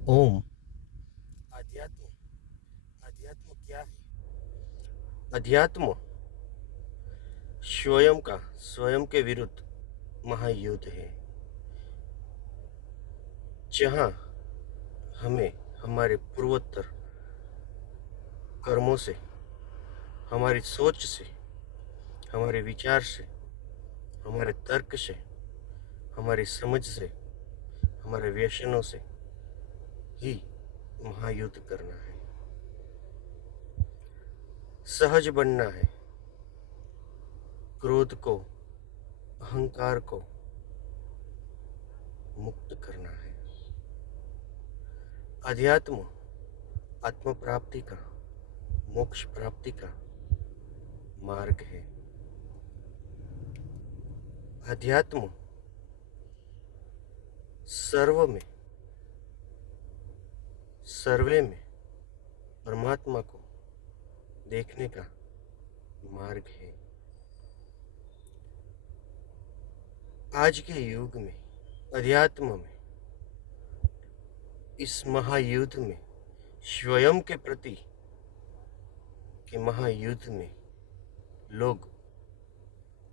ओम। अध्यात्म। अध्यात्म क्या है? अध्यात्म स्वयं के विरुद्ध महायुद्ध है, जहां हमें हमारे पूर्वोत्तर कर्मों से, हमारी सोच से, हमारे विचार से, हमारे तर्क से, हमारी समझ से, हमारे व्यसनों से ही महायुद्ध करना है। सहज बनना है। क्रोध को, अहंकार को मुक्त करना है। अध्यात्म आत्म प्राप्ति का, मोक्ष प्राप्ति का मार्ग है। अध्यात्म सर्वे में परमात्मा को देखने का मार्ग है। आज के युग में, अध्यात्म में, इस महायुद्ध में, स्वयं के प्रति के महायुद्ध में लोग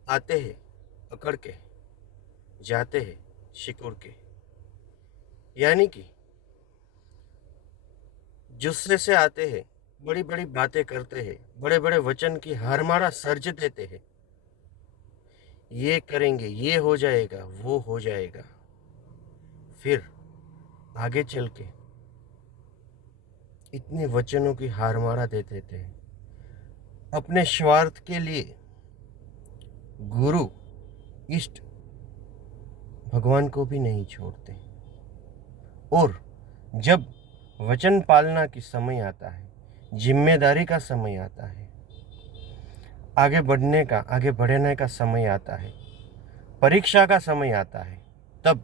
आते हैं अकड़ के, जाते हैं सिकुड़ के। यानी कि जुस्से से आते हैं, बड़ी बड़ी बातें करते हैं, बड़े बड़े वचन की हारमारा सर्ज देते हैं। ये करेंगे, ये हो जाएगा, वो हो जाएगा। फिर आगे चल के इतने वचनों की हारमारा दे देते हैं। अपने स्वार्थ के लिए गुरु, इष्ट, भगवान को भी नहीं छोड़ते। और जब वचन पालना की समय आता है, जिम्मेदारी का समय आता है, आगे बढ़ने का समय आता है, परीक्षा का समय आता है, तब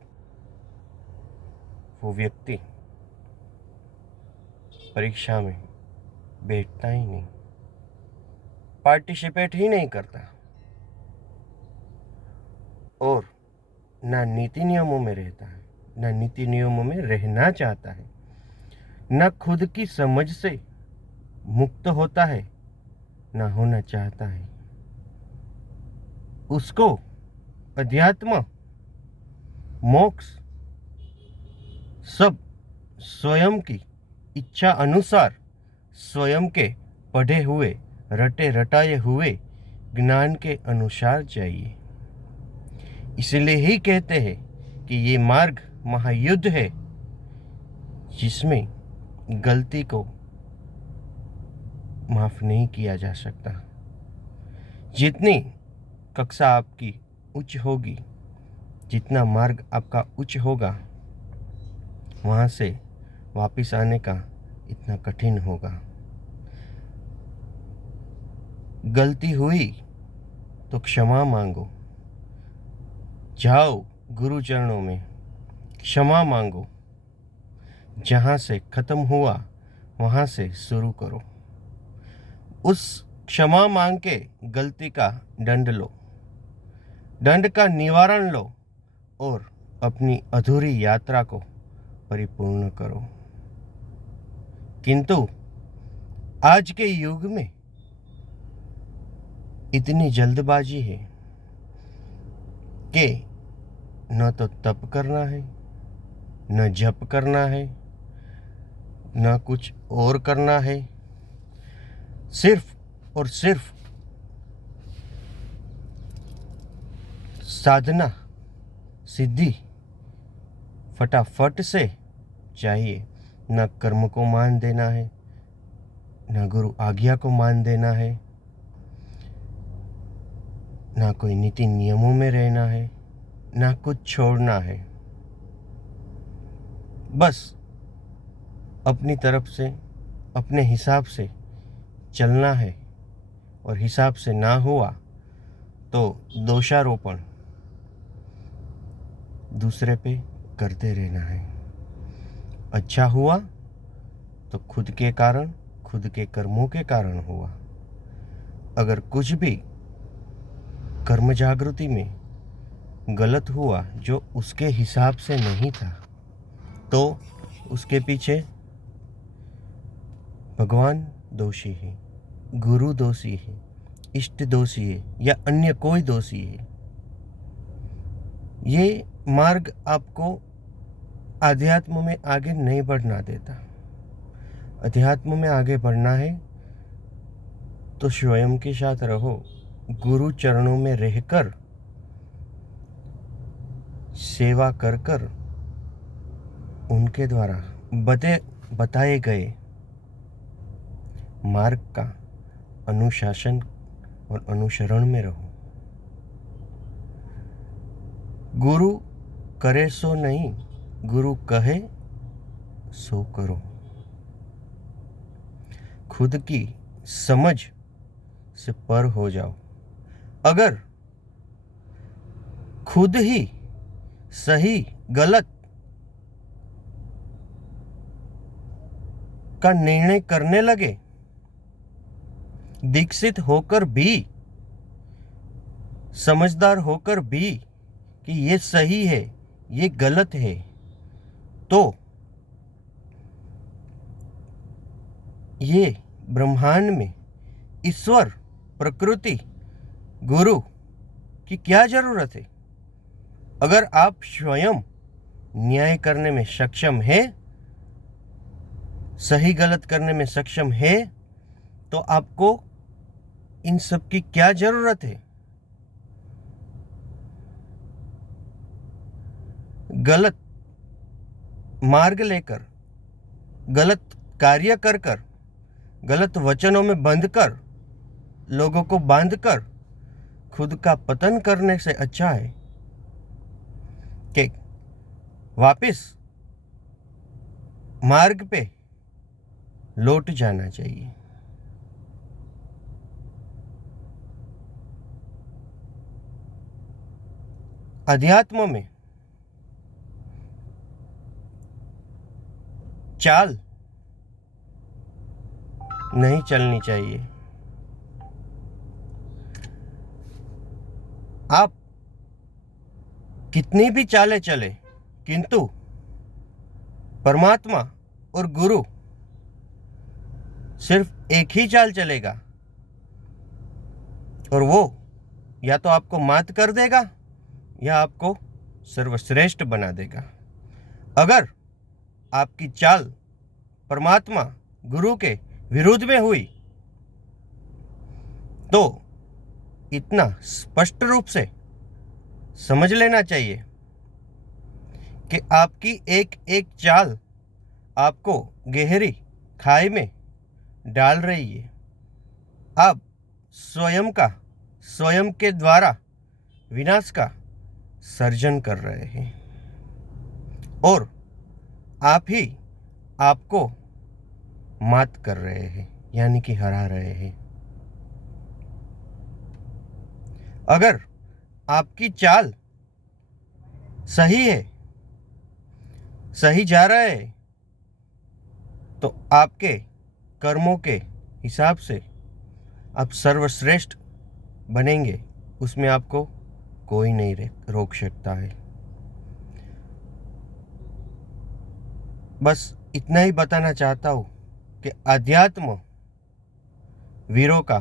वो व्यक्ति परीक्षा में बैठता ही नहीं, पार्टिसिपेट ही नहीं करता, और ना नीति नियमों में रहता है, ना नीति नियमों में रहना चाहता है, ना खुद की समझ से मुक्त होता है, ना होना चाहता है। उसको अध्यात्म, मोक्ष सब स्वयं की इच्छा अनुसार, स्वयं के पढ़े हुए, रटे रटाए हुए ज्ञान के अनुसार चाहिए। इसलिए ही कहते हैं कि ये मार्ग महायुद्ध है, जिसमें गलती को माफ नहीं किया जा सकता। जितनी कक्षा आपकी उच्च होगी, जितना मार्ग आपका उच्च होगा, वहाँ से वापिस आने का इतना कठिन होगा। गलती हुई तो क्षमा मांगो, जाओ गुरु चरणों में, क्षमा मांगो। जहाँ से खत्म हुआ वहाँ से शुरू करो। उस क्षमा मांग के गलती का दंड लो, दंड का निवारण लो, और अपनी अधूरी यात्रा को परिपूर्ण करो। किंतु आज के युग में इतनी जल्दबाजी है कि न तो तप करना है, न जप करना है, न कुछ और करना है। सिर्फ और सिर्फ साधना सिद्धि फटाफट से चाहिए। न कर्म को मान देना है, न गुरु आज्ञा को मान देना है, ना कोई नीति नियमों में रहना है, ना कुछ छोड़ना है। बस अपनी तरफ से, अपने हिसाब से चलना है, और हिसाब से ना हुआ तो दोषारोपण दूसरे पे करते रहना है। अच्छा हुआ तो खुद के कारण, खुद के कर्मों के कारण हुआ। अगर कुछ भी कर्म जागृति में गलत हुआ जो उसके हिसाब से नहीं था, तो उसके पीछे भगवान दोषी है, गुरु दोषी है, इष्ट दोषी है या अन्य कोई दोषी है। ये मार्ग आपको आध्यात्म में आगे नहीं बढ़ना देता। अध्यात्म में आगे बढ़ना है तो स्वयं के साथ रहो, गुरु चरणों में रहकर सेवा कर कर उनके द्वारा बताए गए मार्ग का अनुशासन और अनुसरण में रहो। गुरु करे सो नहीं, गुरु कहे सो करो। खुद की समझ से पर हो जाओ। अगर खुद ही सही गलत का निर्णय करने लगे, दीक्षित होकर भी, समझदार होकर भी कि ये सही है, ये गलत है, तो ये ब्रह्मांड में ईश्वर, प्रकृति, गुरु की क्या जरूरत है? अगर आप स्वयं न्याय करने में सक्षम है, सही गलत करने में सक्षम है, तो आपको इन सब की क्या जरूरत है? गलत मार्ग लेकर, गलत कार्य कर कर, गलत वचनों में बंधकर, लोगों को बांधकर खुद का पतन करने से अच्छा है कि वापस मार्ग पे लौट जाना चाहिए। अध्यात्म में चाल नहीं चलनी चाहिए। आप कितनी भी चालें चले, किंतु परमात्मा और गुरु सिर्फ एक ही चाल चलेगा और वो या तो आपको मात कर देगा या आपको सर्वश्रेष्ठ बना देगा। अगर आपकी चाल परमात्मा गुरु के विरुद्ध में हुई तो इतना स्पष्ट रूप से समझ लेना चाहिए कि आपकी एक एक चाल आपको गहरी खाई में डाल रही है। आप स्वयं के द्वारा विनाश का सर्जन कर रहे हैं और आप ही आपको मात कर रहे हैं, यानी कि हरा रहे हैं। अगर आपकी चाल सही है, सही जा रहा है, तो आपके कर्मों के हिसाब से आप सर्वश्रेष्ठ बनेंगे, उसमें आपको कोई नहीं रोक सकता है। बस इतना ही बताना चाहता हूँ कि अध्यात्म वीरों का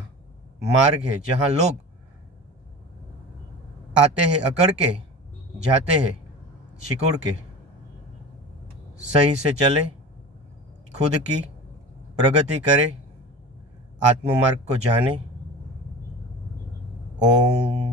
मार्ग है, जहाँ लोग आते हैं अकड़ के, जाते हैं सिकुड़ के। सही से चले, खुद की प्रगति करे, आत्म मार्ग को जाने। ओम